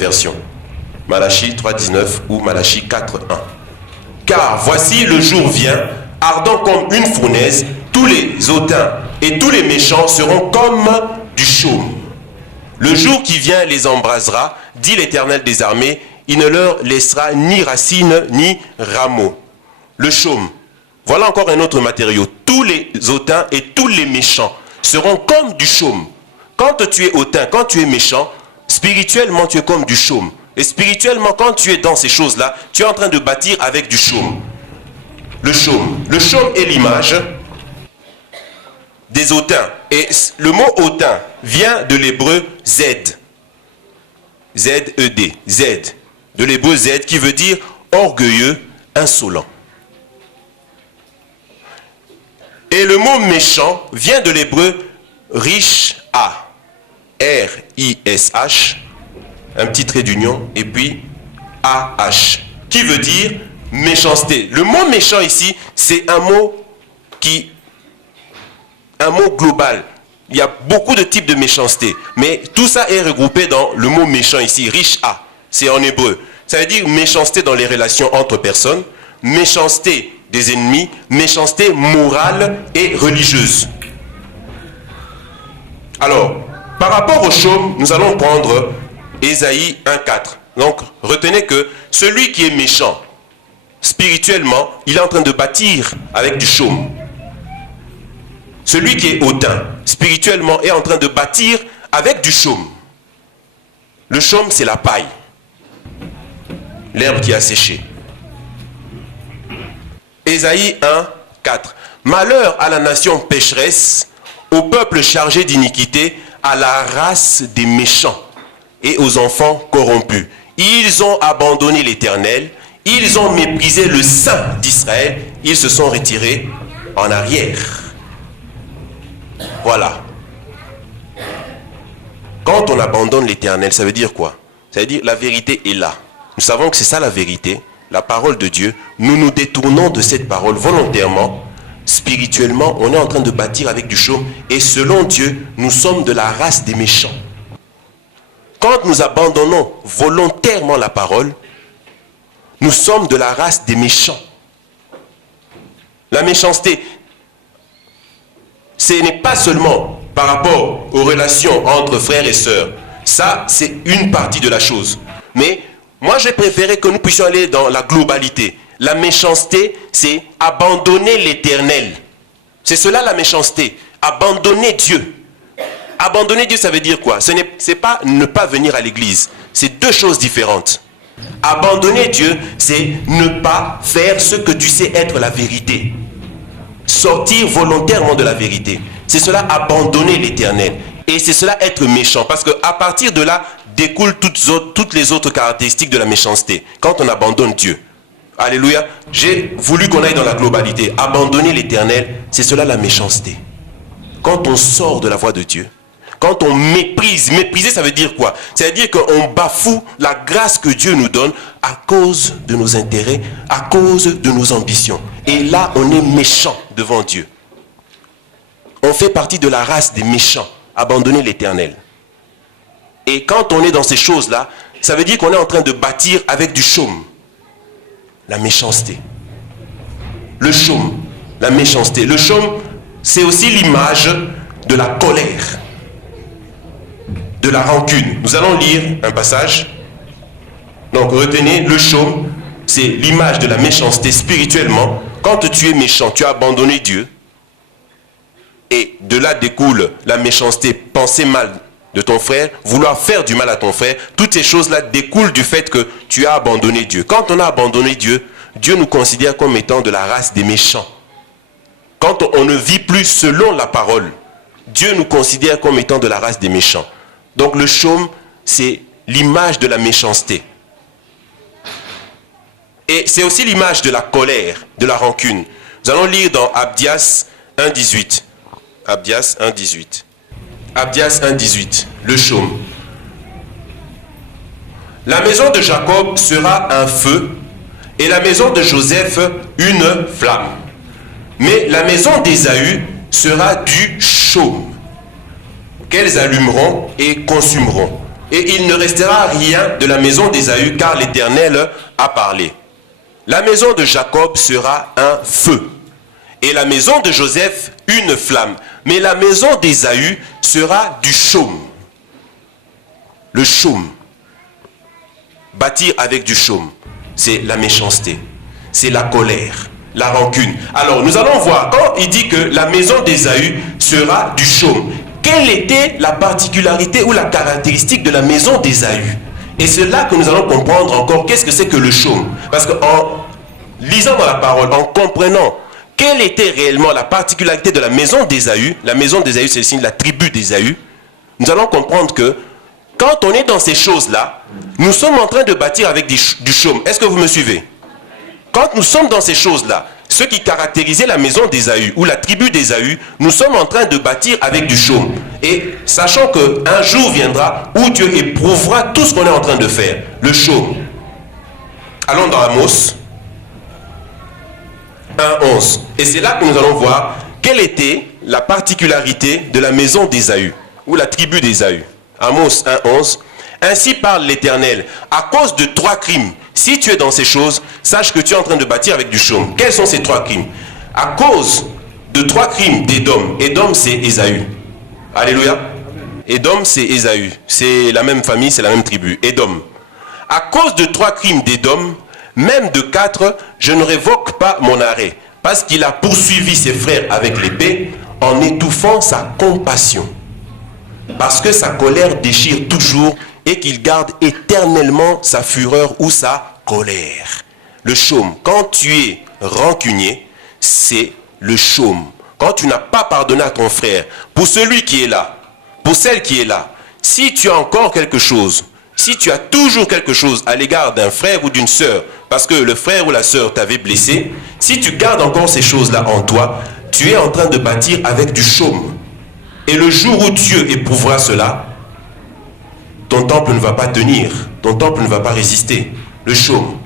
version. Malachie 3.19 ou Malachie 4.1. Car voici le jour vient, ardent comme une fournaise, tous les hautains et tous les méchants seront comme du chaume. Le jour qui vient les embrasera, dit l'Éternel des armées, il ne leur laissera ni racines ni rameaux. Le chaume, voilà encore un autre matériau. Tous les hautains et tous les méchants seront comme du chaume. Quand tu es hautain, quand tu es méchant, spirituellement tu es comme du chaume. Et spirituellement, quand tu es dans ces choses-là, tu es en train de bâtir avec du chaume. Le chaume. Le chaume est l'image des hautains. Et le mot hautain vient de l'hébreu Z. Z-E-D. Z. De l'hébreu Z qui veut dire orgueilleux, insolent. Et le mot méchant vient de l'hébreu rish A. R-I-S-H. Un petit trait d'union, et puis A-H, qui veut dire méchanceté. Le mot méchant ici, c'est un mot global. Il y a beaucoup de types de méchanceté, mais tout ça est regroupé dans le mot méchant ici, riche A. C'est en hébreu. Ça veut dire méchanceté dans les relations entre personnes, méchanceté des ennemis, méchanceté morale et religieuse. Alors, par rapport au chaume, nous allons prendre Ésaïe 1.4. Donc, retenez que celui qui est méchant, spirituellement, il est en train de bâtir avec du chaume. Celui qui est hautain, spirituellement, est en train de bâtir avec du chaume. Le chaume, c'est la paille. L'herbe qui a séché. Ésaïe 1.4. Malheur à la nation pécheresse, au peuple chargé d'iniquité, à la race des méchants et aux enfants corrompus. Ils ont abandonné l'Éternel, ils ont méprisé le Saint d'Israël, ils se sont retirés en arrière. Voilà. Quand on abandonne l'Éternel, ça veut dire quoi? Ça veut dire la vérité est là. Nous savons que c'est ça la vérité, la parole de Dieu. Nous nous détournons de cette parole volontairement. Spirituellement, on est en train de bâtir avec du chaume. Et selon Dieu, nous sommes de la race des méchants. Quand nous abandonnons volontairement la parole, nous sommes de la race des méchants. La méchanceté, ce n'est pas seulement par rapport aux relations entre frères et sœurs. Ça, c'est une partie de la chose. Mais moi, j'ai préféré que nous puissions aller dans la globalité. La méchanceté, c'est abandonner l'Éternel. C'est cela la méchanceté. Abandonner Dieu. Abandonner Dieu, ça veut dire quoi? Ce n'est pas ne pas venir à l'église. C'est deux choses différentes. Abandonner Dieu, c'est ne pas faire ce que tu sais être la vérité. Sortir volontairement de la vérité. C'est cela abandonner l'Éternel. Et c'est cela être méchant. Parce qu'à partir de là, découlent toutes les autres caractéristiques de la méchanceté. Quand on abandonne Dieu. Alléluia. J'ai voulu qu'on aille dans la globalité. Abandonner l'Éternel, c'est cela la méchanceté. Quand on sort de la voie de Dieu, quand on méprise, mépriser ça veut dire quoi? Ça veut dire qu'on bafoue la grâce que Dieu nous donne à cause de nos intérêts, à cause de nos ambitions. Et là, on est méchant devant Dieu. On fait partie de la race des méchants. Abandonner l'Éternel. Et quand on est dans ces choses-là, ça veut dire qu'on est en train de bâtir avec du chaume. La méchanceté. Le chaume, la méchanceté. Le chaume, c'est aussi l'image de la colère, de la rancune. Nous allons lire un passage. Donc retenez, le chaume, c'est l'image de la méchanceté spirituellement. Quand tu es méchant, tu as abandonné Dieu. Et de là découle la méchanceté, penser mal de ton frère, vouloir faire du mal à ton frère. Toutes ces choses-là découlent du fait que tu as abandonné Dieu. Quand on a abandonné Dieu, Dieu nous considère comme étant de la race des méchants. Quand on ne vit plus selon la parole, Dieu nous considère comme étant de la race des méchants. Donc le chaume, c'est l'image de la méchanceté. Et c'est aussi l'image de la colère, de la rancune. Nous allons lire dans Abdias 1.18. Abdias 1.18. Abdias 1.18. Le chaume. La maison de Jacob sera un feu et la maison de Joseph une flamme. Mais la maison d'Ésaü sera du chaume qu'elles allumeront et consumeront. et il ne restera rien de la maison d'Ésaü, car l'Éternel a parlé. La maison de Jacob sera un feu, et la maison de Joseph une flamme. Mais la maison d'Ésaü sera du chaume. Le chaume. Bâtir avec du chaume, c'est la méchanceté, c'est la colère, la rancune. Alors nous allons voir, quand il dit que la maison d'Ésaü sera du chaume, quelle était la particularité ou la caractéristique de la maison d'Ésaü? Et c'est là que nous allons comprendre encore qu'est-ce que c'est que le chaume. Parce qu'en lisant dans la parole, en comprenant quelle était réellement la particularité de la maison d'Ésaü, la maison d'Ésaü c'est le signe de la tribu d'Ésaü, nous allons comprendre que quand on est dans ces choses-là, nous sommes en train de bâtir avec du chaume. Est-ce que vous me suivez? Quand nous sommes dans ces choses-là, ce qui caractérisait la maison d'Ésaü ou la tribu d'Ésaü, nous sommes en train de bâtir avec du chaume. Et sachant qu'un jour viendra où Dieu éprouvera tout ce qu'on est en train de faire, le chaume. Allons dans Amos 1:11. Et c'est là que nous allons voir quelle était la particularité de la maison d'Ésaü ou la tribu d'Ésaü. Amos 1:11. Ainsi parle l'Éternel, à cause de 3 crimes. Si tu es dans ces choses, sache que tu es en train de bâtir avec du chaume. Quels sont ces 3 crimes? À cause de 3 crimes d'Édom. Édom, c'est Ésaü. Alléluia. Édom, c'est Ésaü. C'est la même famille, c'est la même tribu. Édom. À cause de 3 crimes d'Édom, même de 4, je ne révoque pas mon arrêt. Parce qu'il a poursuivi ses frères avec l'épée en étouffant sa compassion. Parce que sa colère déchire toujours et qu'il garde éternellement sa fureur ou sa colère. Le chaume, quand tu es rancunier, c'est le chaume. Quand tu n'as pas pardonné à ton frère, pour celui qui est là, pour celle qui est là, si tu as encore quelque chose, si tu as toujours quelque chose à l'égard d'un frère ou d'une sœur, parce que le frère ou la sœur t'avait blessé, si tu gardes encore ces choses-là en toi, tu es en train de bâtir avec du chaume. Et le jour où Dieu éprouvera cela, ton temple ne va pas tenir, ton temple ne va pas résister. Le chaume.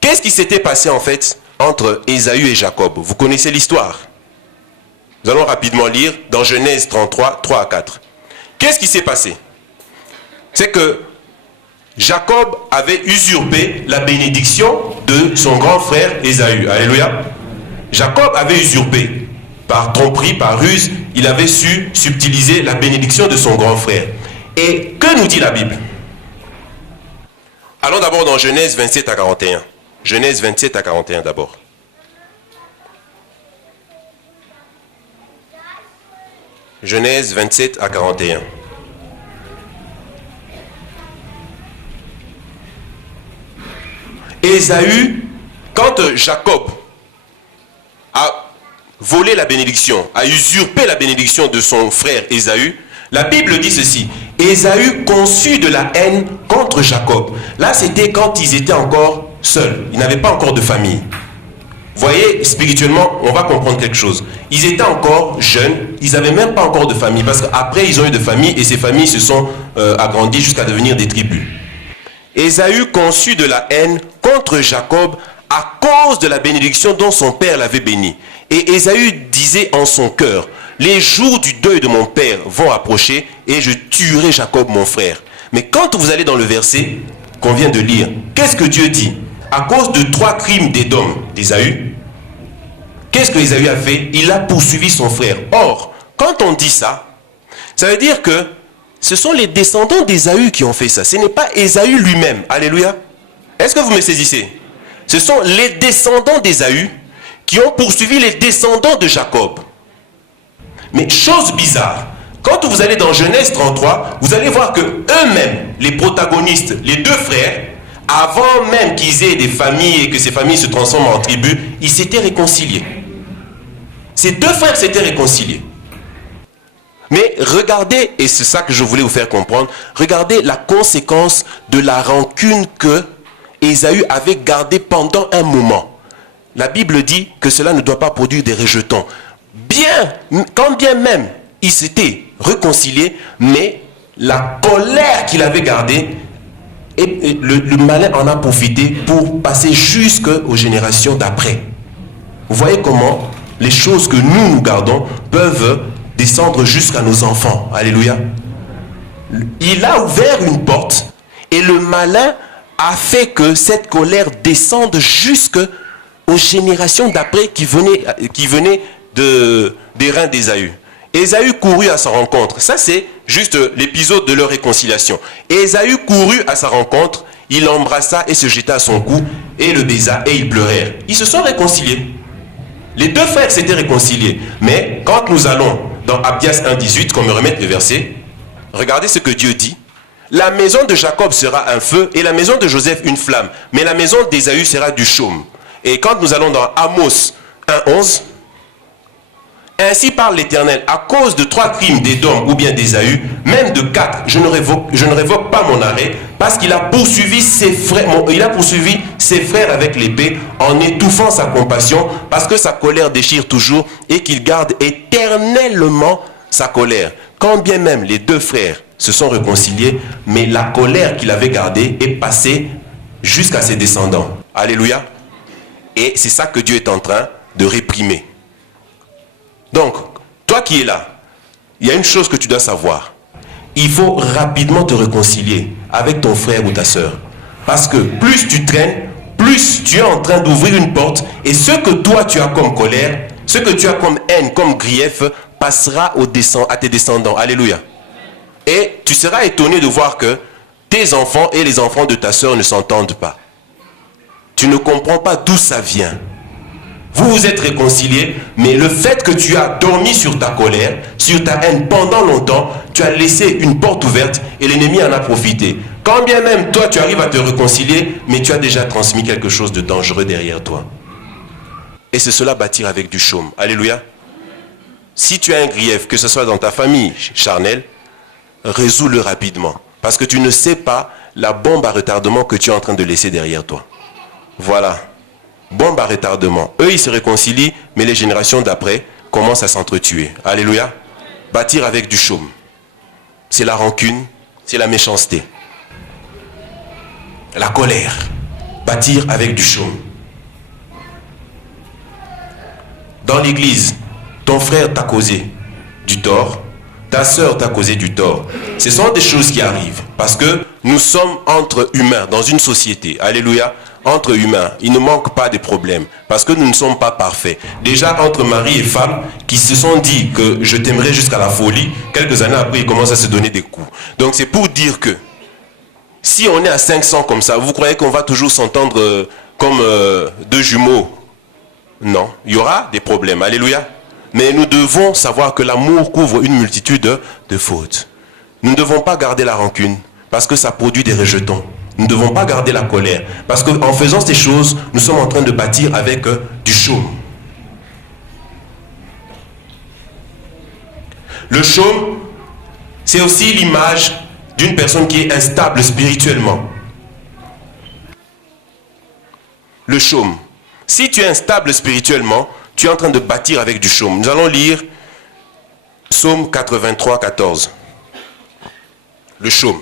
Qu'est-ce qui s'était passé en fait entre Ésaü et Jacob? Vous connaissez l'histoire. Nous allons rapidement lire dans Genèse 33, 3 à 4. Qu'est-ce qui s'est passé? C'est que Jacob avait usurpé la bénédiction de son grand frère Ésaü. Alléluia. Jacob avait usurpé. Par tromperie, par ruse, il avait su subtiliser la bénédiction de son grand frère. Et que nous dit la Bible? Allons d'abord dans Genèse 27 à 41. Genèse 27 à 41 d'abord. Genèse 27 à 41. Ésaü, quand Jacob a volé la bénédiction, a usurpé la bénédiction de son frère Ésaü, la Bible dit ceci: Ésaü conçut de la haine contre Jacob. Là, c'était quand ils étaient encore seuls. Ils n'avaient pas encore de famille. Vous voyez, spirituellement, on va comprendre quelque chose. Ils étaient encore jeunes, ils n'avaient même pas encore de famille. Parce qu'après, ils ont eu de famille et ces familles se sont agrandies jusqu'à devenir des tribus. Ésaü conçut de la haine contre Jacob à cause de la bénédiction dont son père l'avait béni. Et Ésaü disait en son cœur: les jours du deuil de mon père vont approcher et je tuerai Jacob mon frère. Mais quand vous allez dans le verset qu'on vient de lire, qu'est-ce que Dieu dit? À cause de 3 crimes d'Édom, d'Ésaü, qu'est-ce que Ésaü a fait? Il a poursuivi son frère. Or, quand on dit ça, ça veut dire que ce sont les descendants d'Ésaü qui ont fait ça. Ce n'est pas Ésaü lui-même. Alléluia. Est-ce que vous me saisissez? Ce sont les descendants d'Ésaü qui ont poursuivi les descendants de Jacob. Mais chose bizarre, quand vous allez dans Genèse 33, vous allez voir que eux-mêmes, les protagonistes, les 2 frères, avant même qu'ils aient des familles et que ces familles se transforment en tribus, ils s'étaient réconciliés. Ces 2 frères s'étaient réconciliés. Mais regardez, et c'est ça que je voulais vous faire comprendre, regardez la conséquence de la rancune que Ésaü avait gardée pendant un moment. La Bible dit que cela ne doit pas produire des rejetons. Quand bien même ils s'étaient réconciliés, mais la colère qu'il avait gardée, et le malin en a profité pour passer jusqu'aux générations d'après. Vous voyez comment les choses que nous gardons peuvent descendre jusqu'à nos enfants. Alléluia. il a ouvert une porte et le malin a fait que cette colère descende jusqu'aux générations d'après qui venaient des reins d'Ésaü. Ésaü courut à sa rencontre. Ça, c'est juste l'épisode de leur réconciliation. Ésaü courut à sa rencontre, il l'embrassa et se jeta à son cou, et le baisa, et ils pleurèrent. Ils se sont réconciliés. Les deux frères s'étaient réconciliés. Mais quand nous allons dans Abdias 1,18, qu'on me remette le verset, regardez ce que Dieu dit. La maison de Jacob sera un feu, et la maison de Joseph une flamme. Mais la maison d'Ésaü sera du chaume. Et quand nous allons dans Amos 1,11, ainsi parle l'Éternel, à cause de 3 crimes d'Édom ou bien d'Ésaü, même de 4, je ne révoque pas mon arrêt, parce qu'il a poursuivi ses frères avec l'épée, en étouffant sa compassion, parce que sa colère déchire toujours, et qu'il garde éternellement sa colère. Quand bien même les 2 frères se sont réconciliés, mais la colère qu'il avait gardée est passée jusqu'à ses descendants. Alléluia. Et c'est ça que Dieu est en train de réprimer. Donc, toi qui es là, il y a une chose que tu dois savoir. Il faut rapidement te réconcilier avec ton frère ou ta soeur. Parce que plus tu traînes, plus tu es en train d'ouvrir une porte. Et ce que toi tu as comme colère, ce que tu as comme haine, comme grief, passera à tes descendants. Alléluia. Et tu seras étonné de voir que tes enfants et les enfants de ta soeur ne s'entendent pas. Tu ne comprends pas d'où ça vient. Vous vous êtes réconciliés, mais le fait que tu as dormi sur ta colère, sur ta haine pendant longtemps, tu as laissé une porte ouverte et l'ennemi en a profité. Quand bien même toi tu arrives à te réconcilier, mais tu as déjà transmis quelque chose de dangereux derrière toi. Et c'est cela bâtir avec du chaume. Alléluia. Si tu as un grief, que ce soit dans ta famille charnelle, résous-le rapidement. Parce que tu ne sais pas la bombe à retardement que tu es en train de laisser derrière toi. Voilà. Bombe à retardement. Eux, ils se réconcilient, mais les générations d'après commencent à s'entretuer. Alléluia. Bâtir avec du chaume. C'est la rancune, c'est la méchanceté. La colère. Bâtir avec du chaume. Dans l'église, ton frère t'a causé du tort, ta soeur t'a causé du tort. Ce sont des choses qui arrivent parce que nous sommes entre humains dans une société. Alléluia. Entre humains, il ne manque pas de problèmes parce que nous ne sommes pas parfaits. Déjà entre mari et femme qui se sont dit que je t'aimerai jusqu'à la folie, quelques années après ils commencent à se donner des coups. Donc c'est pour dire que si on est à 500 comme ça, vous croyez qu'on va toujours s'entendre comme 2 jumeaux? Non, il y aura des problèmes. Alléluia. Mais nous devons savoir que l'amour couvre une multitude de fautes. Nous ne devons pas garder la rancune parce que ça produit des rejetons. Nous ne devons pas garder la colère. Parce qu'en faisant ces choses, nous sommes en train de bâtir avec du chaume. Le chaume, c'est aussi l'image d'une personne qui est instable spirituellement. Le chaume. Si tu es instable spirituellement, tu es en train de bâtir avec du chaume. Nous allons lire Psaume 83, 14. Le chaume.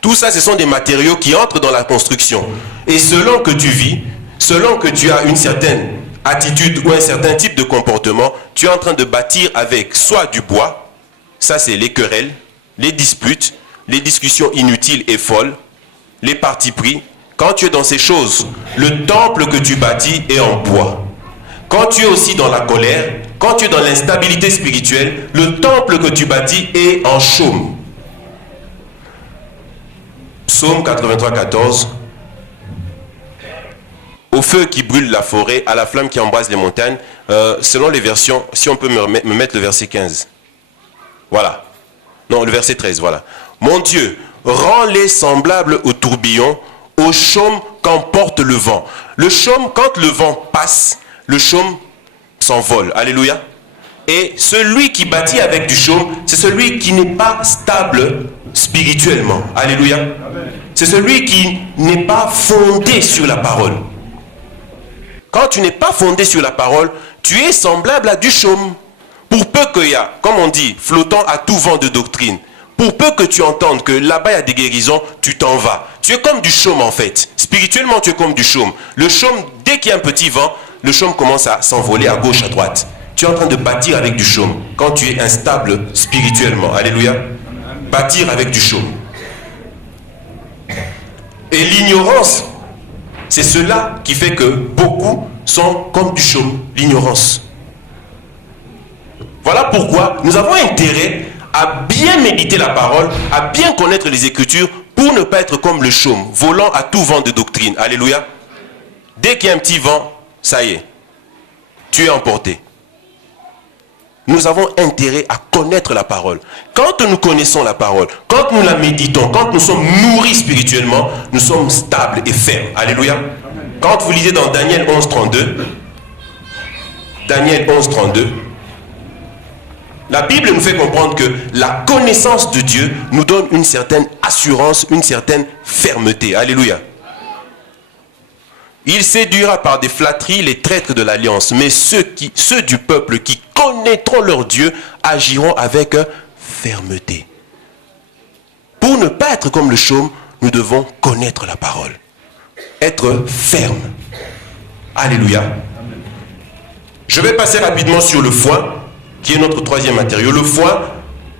Tout ça, ce sont des matériaux qui entrent dans la construction. Et selon que tu vis, selon que tu as une certaine attitude ou un certain type de comportement, tu es en train de bâtir avec soit du bois, ça c'est les querelles, les disputes, les discussions inutiles et folles, les partis pris. Quand tu es dans ces choses, le temple que tu bâtis est en bois. Quand tu es aussi dans la colère, quand tu es dans l'instabilité spirituelle, le temple que tu bâtis est en chaume. Psaume 83, 14. Au feu qui brûle la forêt, à la flamme qui embrase les montagnes. Selon les versions, si on peut me mettre le verset 15. Voilà. Non, le verset 13, voilà. Mon Dieu, rends-les semblables au tourbillon, au chaume qu'emporte le vent. Le chaume, quand le vent passe, le chaume s'envole. Alléluia. Et celui qui bâtit avec du chaume, c'est celui qui n'est pas stable spirituellement. Alléluia. C'est celui qui n'est pas fondé sur la parole. Quand tu n'es pas fondé sur la parole, tu es semblable à du chaume. Pour peu qu'il y a, comme on dit, flottant à tout vent de doctrine, pour peu que tu entendes que là-bas il y a des guérisons, tu t'en vas. Tu es comme du chaume en fait. Spirituellement, tu es comme du chaume. Le chaume, dès qu'il y a un petit vent, le chaume commence à s'envoler à gauche, à droite. Tu es en train de bâtir avec du chaume quand tu es instable spirituellement. Alléluia. bâtir avec du chaume. Et l'ignorance, c'est cela qui fait que beaucoup sont comme du chaume, l'ignorance. Voilà pourquoi nous avons intérêt à bien méditer la parole, à bien connaître les Écritures, pour ne pas être comme le chaume, volant à tout vent de doctrine. Alléluia. Dès qu'il y a un petit vent, ça y est, tu es emporté. Nous avons intérêt à connaître la parole. Quand nous connaissons la parole, quand nous la méditons, quand nous sommes nourris spirituellement, nous sommes stables et fermes. Alléluia. Quand vous lisez dans Daniel 11, 32, Daniel 11, 32, la Bible nous fait comprendre que la connaissance de Dieu nous donne une certaine assurance, une certaine fermeté. Alléluia. Il séduira par des flatteries les traîtres de l'alliance, mais ceux du peuple qui connaîtront leur Dieu agiront avec fermeté. Pour ne pas être comme le chaume, nous devons connaître la parole. Être ferme. Alléluia. Je vais passer rapidement sur le foin, qui est notre troisième matériau. Le foin,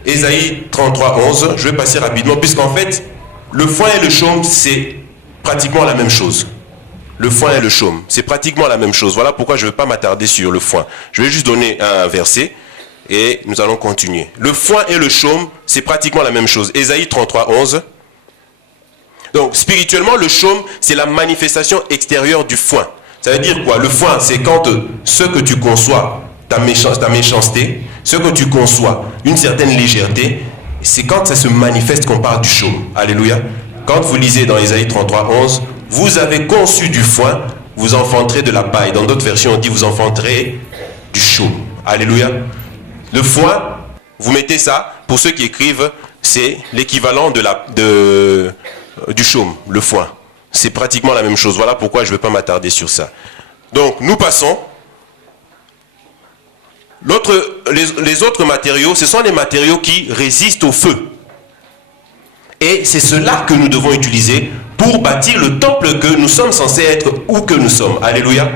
Ésaïe 33, 11. Je vais passer rapidement, puisqu'en fait, le foin et le chaume, c'est pratiquement la même chose. Le foin et le chaume, c'est pratiquement la même chose. Voilà pourquoi je ne vais pas m'attarder sur le foin. Je vais juste donner un verset et nous allons continuer. Le foin et le chaume, c'est pratiquement la même chose. Ésaïe 33, 11. Donc, spirituellement, le chaume, c'est la manifestation extérieure du foin. Ça veut dire quoi? Le foin, c'est quand ce que tu conçois, ta méchanceté, ce que tu conçois, une certaine légèreté, c'est quand ça se manifeste qu'on parle du chaume. Alléluia. Quand vous lisez dans Ésaïe 33, 11, vous avez conçu du foin, vous enfanterez de la paille. Dans d'autres versions, on dit vous enfanterez du chaume. Alléluia. Le foin, vous mettez ça, pour ceux qui écrivent, c'est l'équivalent du chaume, le foin. C'est pratiquement la même chose. Voilà pourquoi je ne vais pas m'attarder sur ça. Donc, nous passons. Les autres matériaux, ce sont les matériaux qui résistent au feu. Et c'est cela que nous devons utiliser pour bâtir le temple que nous sommes censés être où que nous sommes. Alléluia.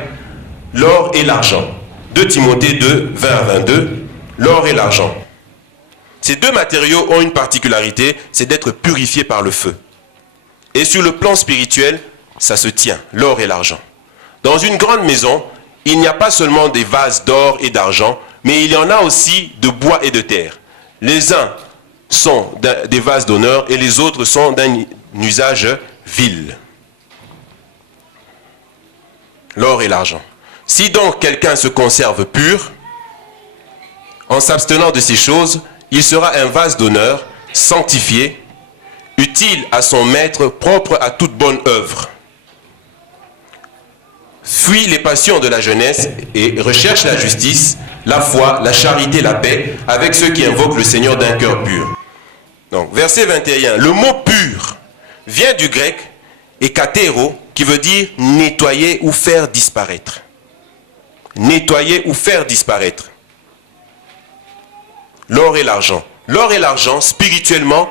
L'or et l'argent. 2 Timothée 2, 20 à 22. L'or et l'argent. Ces deux matériaux ont une particularité, c'est d'être purifiés par le feu. Et sur le plan spirituel, ça se tient, l'or et l'argent. Dans une grande maison, il n'y a pas seulement des vases d'or et d'argent, mais il y en a aussi de bois et de terre. Les uns sont des vases d'honneur et les autres sont d'un usage vil. L'or et l'argent. Si donc quelqu'un se conserve pur, en s'abstenant de ces choses, il sera un vase d'honneur, sanctifié, utile à son maître, propre à toute bonne œuvre. Fuis les passions de la jeunesse et recherche la justice, la foi, la charité, la paix, avec ceux qui invoquent le Seigneur d'un cœur pur. Donc, verset 21, le mot pur vient du grec ekatero, qui veut dire nettoyer ou faire disparaître. Nettoyer ou faire disparaître. L'or et l'argent. L'or et l'argent, spirituellement,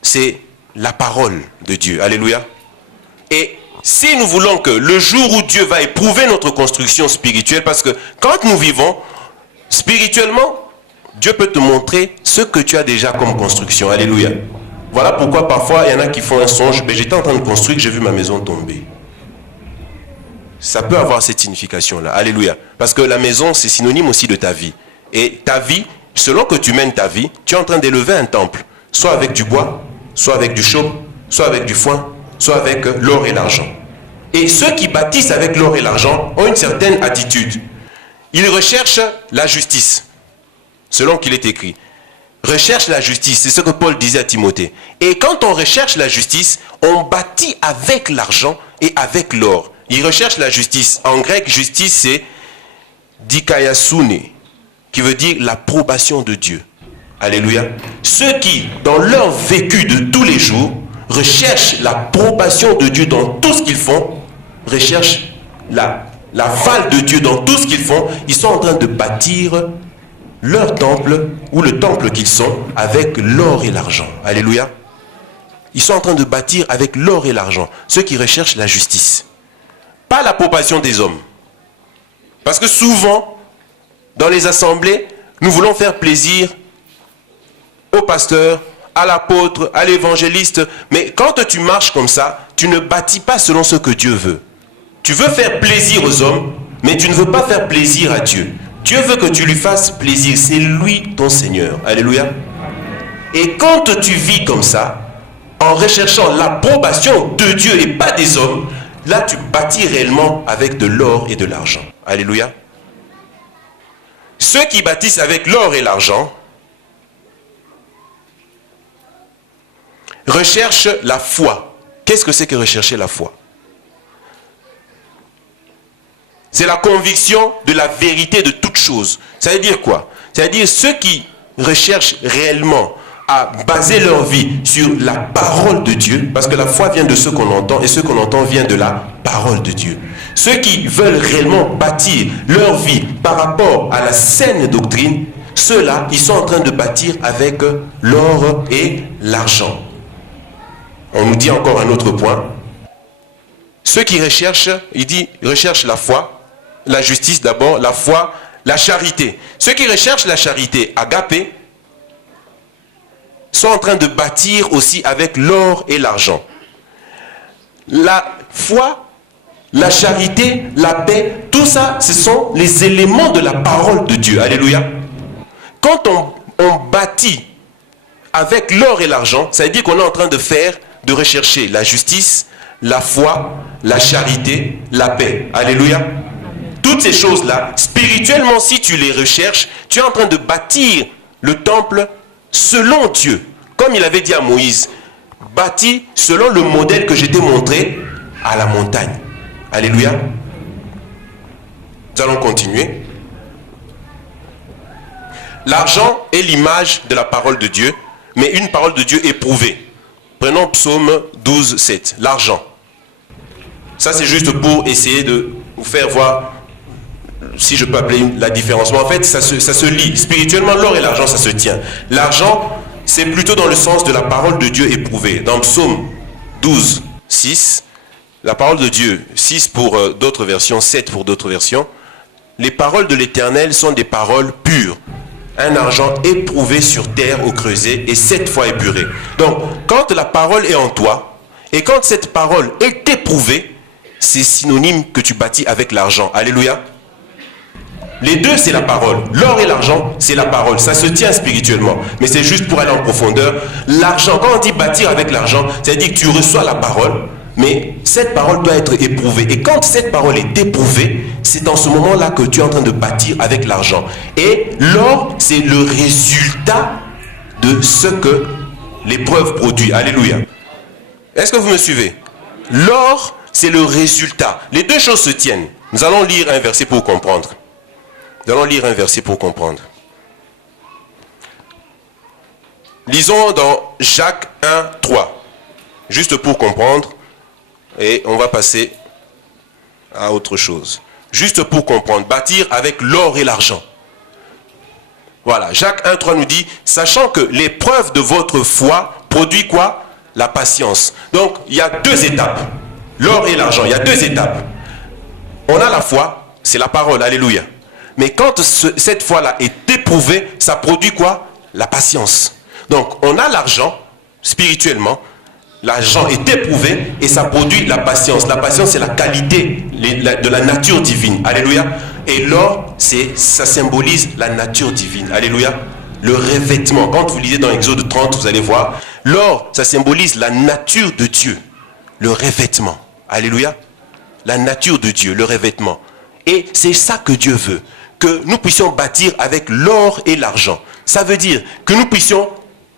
c'est la parole de Dieu. Alléluia. Et si nous voulons que le jour où Dieu va éprouver notre construction spirituelle, parce que quand nous vivons spirituellement, Dieu peut te montrer ce que tu as déjà comme construction. Alléluia. Voilà pourquoi parfois il y en a qui font un songe, mais j'étais en train de construire, j'ai vu ma maison tomber. Ça peut avoir cette signification-là. Alléluia. Parce que la maison, c'est synonyme aussi de ta vie. Et ta vie, selon que tu mènes ta vie, tu es en train d'élever un temple. Soit avec du bois, soit avec du chaume, soit avec du foin, soit avec l'or et l'argent. Et ceux qui bâtissent avec l'or et l'argent ont une certaine attitude. Ils recherchent la justice, selon qu'il est écrit. Recherche la justice, c'est ce que Paul disait à Timothée. Et quand on recherche la justice, on bâtit avec l'argent et avec l'or. Ils recherchent la justice. En grec, justice, c'est dikaiasune, qui veut dire l'approbation de Dieu. Alléluia. Ceux qui, dans leur vécu de tous les jours, recherchent l'approbation de Dieu dans tout ce qu'ils font, recherchent l'aval de Dieu dans tout ce qu'ils font, ils sont en train de bâtir leur temple, ou le temple qu'ils sont, avec l'or et l'argent. Alléluia. Ils sont en train de bâtir avec l'or et l'argent, ceux qui recherchent la justice. Pas l'approbation des hommes. Parce que souvent, dans les assemblées, nous voulons faire plaisir au pasteur, à l'apôtre, à l'évangéliste. Mais quand tu marches comme ça, tu ne bâtis pas selon ce que Dieu veut. Tu veux faire plaisir aux hommes, mais tu ne veux pas faire plaisir à Dieu. Dieu veut que tu lui fasses plaisir. C'est lui ton Seigneur. Alléluia. Et quand tu vis comme ça, en recherchant l'approbation de Dieu et pas des hommes, là tu bâtis réellement avec de l'or et de l'argent. Alléluia. Ceux qui bâtissent avec l'or et l'argent recherchent la foi. Qu'est-ce que c'est que rechercher la foi? C'est la conviction de la vérité de toute chose. Ça veut dire quoi? Ça veut dire ceux qui recherchent réellement à baser leur vie sur la parole de Dieu, parce que la foi vient de ce qu'on entend, et ce qu'on entend vient de la parole de Dieu. Ceux qui veulent réellement bâtir leur vie par rapport à la saine doctrine, ceux-là, ils sont en train de bâtir avec l'or et l'argent. On nous dit encore un autre point. Ceux qui recherchent, il dit, recherchent la foi, la justice d'abord, la foi, la charité. Ceux qui recherchent la charité, agapé, sont en train de bâtir aussi avec l'or et l'argent. La foi, la charité, la paix, tout ça, ce sont les éléments de la parole de Dieu. Alléluia. Quand on bâtit avec l'or et l'argent, ça veut dire qu'on est en train de rechercher la justice, la foi, la charité, la paix. Alléluia. Toutes ces choses-là, spirituellement, si tu les recherches, tu es en train de bâtir le temple selon Dieu. Comme il avait dit à Moïse, bâti selon le modèle que je t'ai montré à la montagne. Alléluia. Nous allons continuer. L'argent est l'image de la parole de Dieu, mais une parole de Dieu éprouvée. Prenons Psaume 12, 7. L'argent. Ça, c'est juste pour essayer de vous faire voir, si je peux appeler la différence. Mais en fait, ça se lie. Spirituellement, l'or et l'argent, ça se tient. L'argent, c'est plutôt dans le sens de la parole de Dieu éprouvée. Dans Psaume 12, 6, la parole de Dieu, 6 pour d'autres versions, 7 pour d'autres versions, les paroles de l'Éternel sont des paroles pures. Un argent éprouvé sur terre au creuset et 7 fois épuré. Donc, quand la parole est en toi, et quand cette parole est éprouvée, c'est synonyme que tu bâtis avec l'argent. Alléluia. Les deux, c'est la parole. L'or et l'argent, c'est la parole. Ça se tient spirituellement. Mais c'est juste pour aller en profondeur. L'argent, quand on dit bâtir avec l'argent, c'est-à-dire que tu reçois la parole, mais cette parole doit être éprouvée. Et quand cette parole est éprouvée, c'est dans ce moment-là que tu es en train de bâtir avec l'argent. Et l'or, c'est le résultat de ce que l'épreuve produit. Alléluia. Est-ce que vous me suivez? L'or, c'est le résultat. Les deux choses se tiennent. Nous allons lire un verset pour comprendre. Nous allons lire un verset pour comprendre. Lisons dans Jacques 1, 3. Juste pour comprendre. Et on va passer à autre chose. Juste pour comprendre. Bâtir avec l'or et l'argent. Voilà. Jacques 1, 3 nous dit, sachant que l'épreuve de votre foi produit quoi? La patience. Donc, il y a deux étapes. L'or et l'argent, il y a deux étapes. On a la foi, c'est la parole. Alléluia. Mais quand cette foi-là est éprouvée, ça produit quoi? La patience. Donc, on a l'argent, spirituellement. L'argent est éprouvé et ça produit la patience. La patience, c'est la qualité de la nature divine. Alléluia. Et l'or, ça symbolise la nature divine. Alléluia. Le revêtement. Quand vous lisez dans Exode 30, vous allez voir. L'or, ça symbolise la nature de Dieu. Le revêtement. Alléluia. La nature de Dieu, le revêtement. Et c'est ça que Dieu veut. Que nous puissions bâtir avec l'or et l'argent. Ça veut dire que nous puissions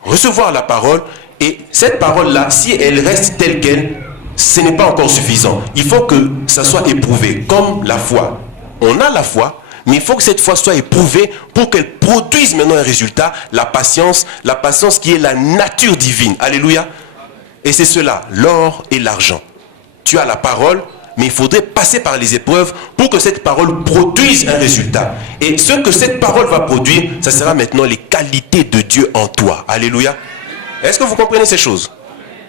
recevoir la parole. Et cette parole-là, si elle reste telle qu'elle, ce n'est pas encore suffisant. Il faut que ça soit éprouvé, comme la foi. On a la foi, mais il faut que cette foi soit éprouvée pour qu'elle produise maintenant un résultat, la patience qui est la nature divine. Alléluia. Et c'est cela, l'or et l'argent. Tu as la parole, mais il faudrait passer par les épreuves pour que cette parole produise un résultat. Et ce que cette parole va produire, ça sera maintenant les qualités de Dieu en toi. Alléluia. Est-ce que vous comprenez ces choses?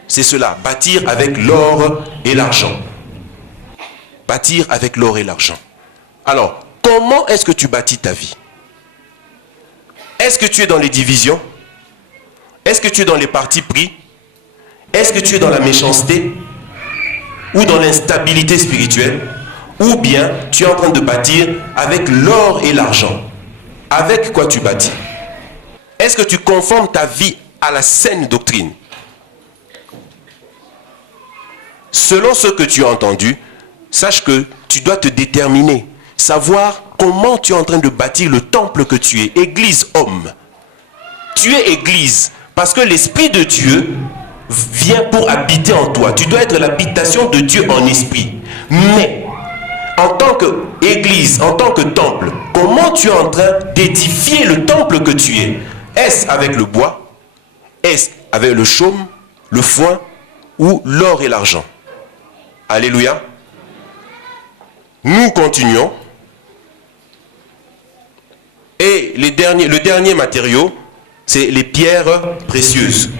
C'est cela, bâtir avec l'or et l'argent. Bâtir avec l'or et l'argent. Alors, comment est-ce que tu bâtis ta vie? Est-ce que tu es dans les divisions? Est-ce que tu es dans les partis pris? Est-ce que tu es dans la méchanceté? Ou dans l'instabilité spirituelle? Ou bien tu es en train de bâtir avec l'or et l'argent? Avec quoi tu bâtis? Est-ce que tu conformes ta vie à la saine doctrine? Selon ce que tu as entendu, sache que tu dois te déterminer, savoir comment tu es en train de bâtir le temple que tu es, église homme. Tu es église parce que l'Esprit de Dieu vient pour habiter en toi. Tu dois être l'habitation de Dieu en esprit. Mais, en tant qu'église, en tant que temple, comment tu es en train d'édifier le temple que tu es? Est-ce avec le bois? Est-ce avec le chaume, le foin ou l'or et l'argent? Alléluia. Nous continuons. Et le dernier matériau, c'est les pierres précieuses.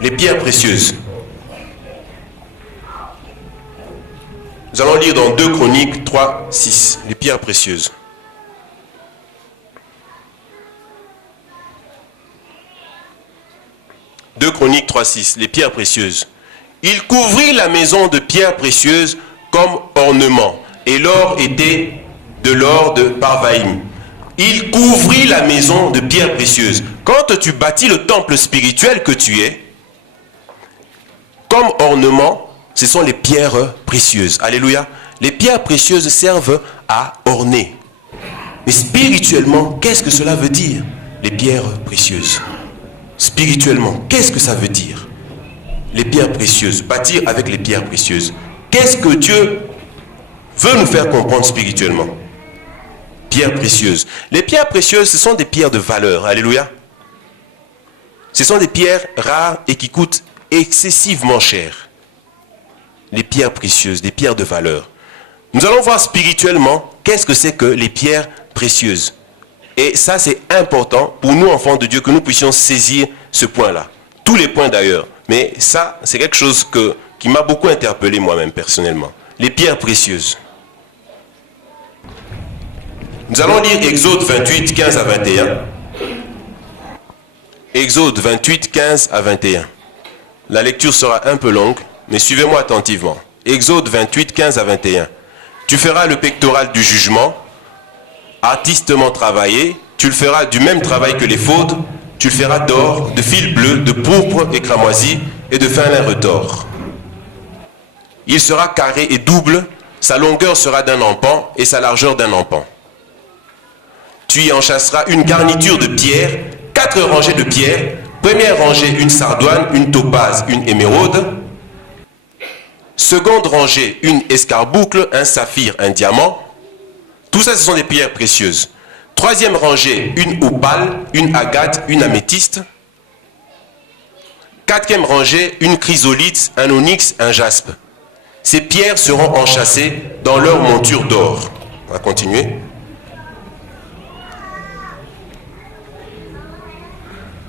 Les pierres précieuses. Nous allons lire dans 2 Chroniques 3, 6. Les pierres précieuses. « 2 Chroniques 3, 6. Les pierres précieuses. Il couvrit la maison de pierres précieuses comme ornement. Et l'or était de l'or de Parvaïm. Il couvrit la maison de pierres précieuses. » Quand tu bâtis le temple spirituel que tu es, comme ornement, ce sont les pierres précieuses. Alléluia. Les pierres précieuses servent à orner. Mais spirituellement, qu'est-ce que cela veut dire? Les pierres précieuses. Spirituellement, qu'est-ce que ça veut dire? Les pierres précieuses, bâtir avec les pierres précieuses. Qu'est-ce que Dieu veut nous faire comprendre spirituellement? Pierres précieuses. Les pierres précieuses, ce sont des pierres de valeur. Alléluia. Ce sont des pierres rares et qui coûtent excessivement cher. Les pierres précieuses, des pierres de valeur. Nous allons voir spirituellement qu'est-ce que c'est que les pierres précieuses. Et ça, c'est important pour nous, enfants de Dieu, que nous puissions saisir ce point-là. Tous les points d'ailleurs. Mais ça, c'est quelque chose qui m'a beaucoup interpellé moi-même personnellement. Les pierres précieuses. Nous allons lire Exode 28, 15 à 21. Exode 28, 15 à 21. La lecture sera un peu longue, mais suivez-moi attentivement. Exode 28, 15 à 21. Tu feras le pectoral du jugement, artistement travaillé, tu le feras du même travail que l'éphod, tu le feras d'or, de fil bleu, de pourpre et cramoisi et de fin lin retors. Il sera carré et double, sa longueur sera d'un empan et sa largeur d'un empan. Tu y enchâsseras une garniture de pierre, 4 rangées de pierres, première rangée une sardoine, une topaze, une émeraude, seconde rangée une escarboucle, un saphir, un diamant. Tout ça, ce sont des pierres précieuses. Troisième rangée, une opale, une agate, une améthyste. Quatrième rangée, une chrysolite, un onyx, un jaspe. Ces pierres seront enchâssées dans leur monture d'or. On va continuer.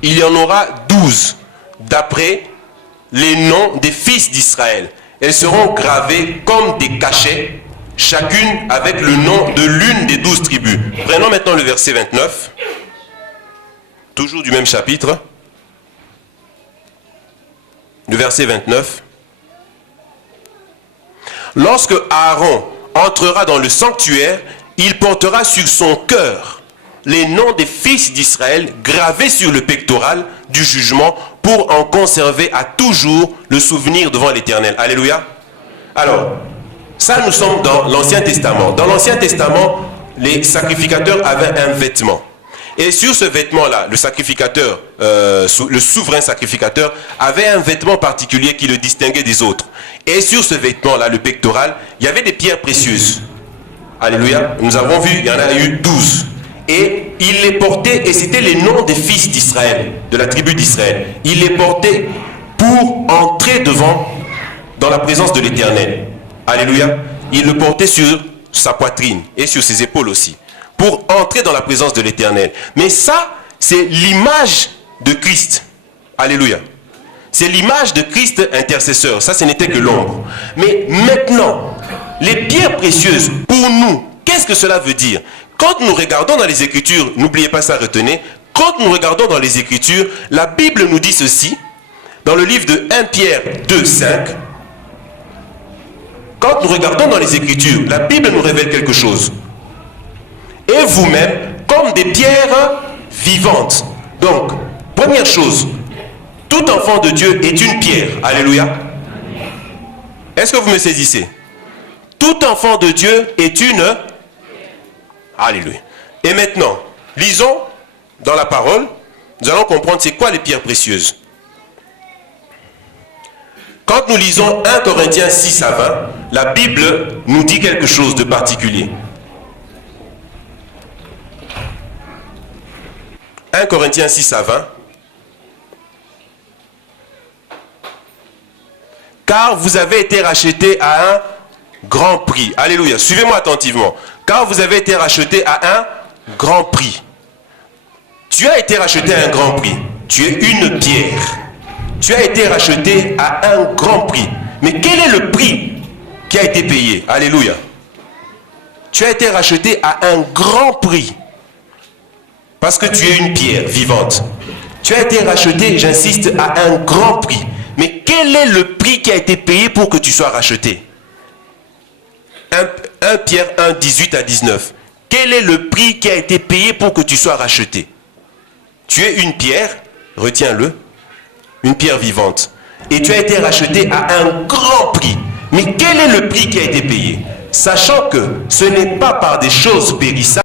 Il y en aura 12, d'après les noms des fils d'Israël. Elles seront gravées comme des cachets, chacune avec le nom de l'une des 12 tribus. Prenons maintenant le verset 29, toujours du même chapitre. Le verset 29. Lorsque Aaron entrera dans le sanctuaire, il portera sur son cœur les noms des fils d'Israël gravés sur le pectoral du jugement pour en conserver à toujours le souvenir devant l'Éternel. Alléluia. Alors, ça nous sommes dans l'Ancien Testament. Dans l'Ancien Testament, les sacrificateurs avaient un vêtement. Et sur ce vêtement-là, le sacrificateur, le souverain sacrificateur, avait un vêtement particulier qui le distinguait des autres. Et sur ce vêtement-là, le pectoral, il y avait des pierres précieuses. Alléluia. Nous avons vu, il y en a eu 12. Et il les portait, et c'était les noms des fils d'Israël, de la tribu d'Israël. Il les portait pour entrer dans la présence de l'Éternel. Alléluia. Il le portait sur sa poitrine et sur ses épaules aussi, pour entrer dans la présence de l'Éternel. Mais ça, c'est l'image de Christ. Alléluia. C'est l'image de Christ intercesseur. Ça, ce n'était que l'ombre. Mais maintenant, les pierres précieuses, pour nous, qu'est-ce que cela veut dire? Quand nous regardons dans les Écritures, n'oubliez pas ça, retenez, Quand nous regardons dans les Écritures, la Bible nous dit ceci, dans le livre de 1 Pierre 2, 5. Quand nous regardons dans les Écritures, la Bible nous révèle quelque chose. Et vous-même, comme des pierres vivantes. Donc, première chose, tout enfant de Dieu est une pierre. Alléluia. Est-ce que vous me saisissez? Tout enfant de Dieu est une... Alléluia. Et maintenant, lisons dans la parole, nous allons comprendre c'est quoi les pierres précieuses. Quand nous lisons 1 Corinthiens 6 à 20, la Bible nous dit quelque chose de particulier. 1 Corinthiens 6 à 20. Car vous avez été rachetés à un grand prix. Alléluia. Suivez-moi attentivement. Car vous avez été rachetés à un grand prix. Tu as été racheté à un grand prix. Tu es une pierre. Tu as été racheté à un grand prix. Mais quel est le prix qui a été payé? Alléluia. Tu as été racheté à un grand prix. Parce que tu es une pierre vivante. Tu as été racheté, j'insiste, à un grand prix. Mais quel est le prix qui a été payé pour que tu sois racheté? 1 Pierre 1, 18 à 19. Quel est le prix qui a été payé pour que tu sois racheté? Tu es une pierre, retiens-le, une pierre vivante. Et tu as été racheté à un grand prix. Mais quel est le prix qui a été payé? Sachant que ce n'est pas par des choses périssables,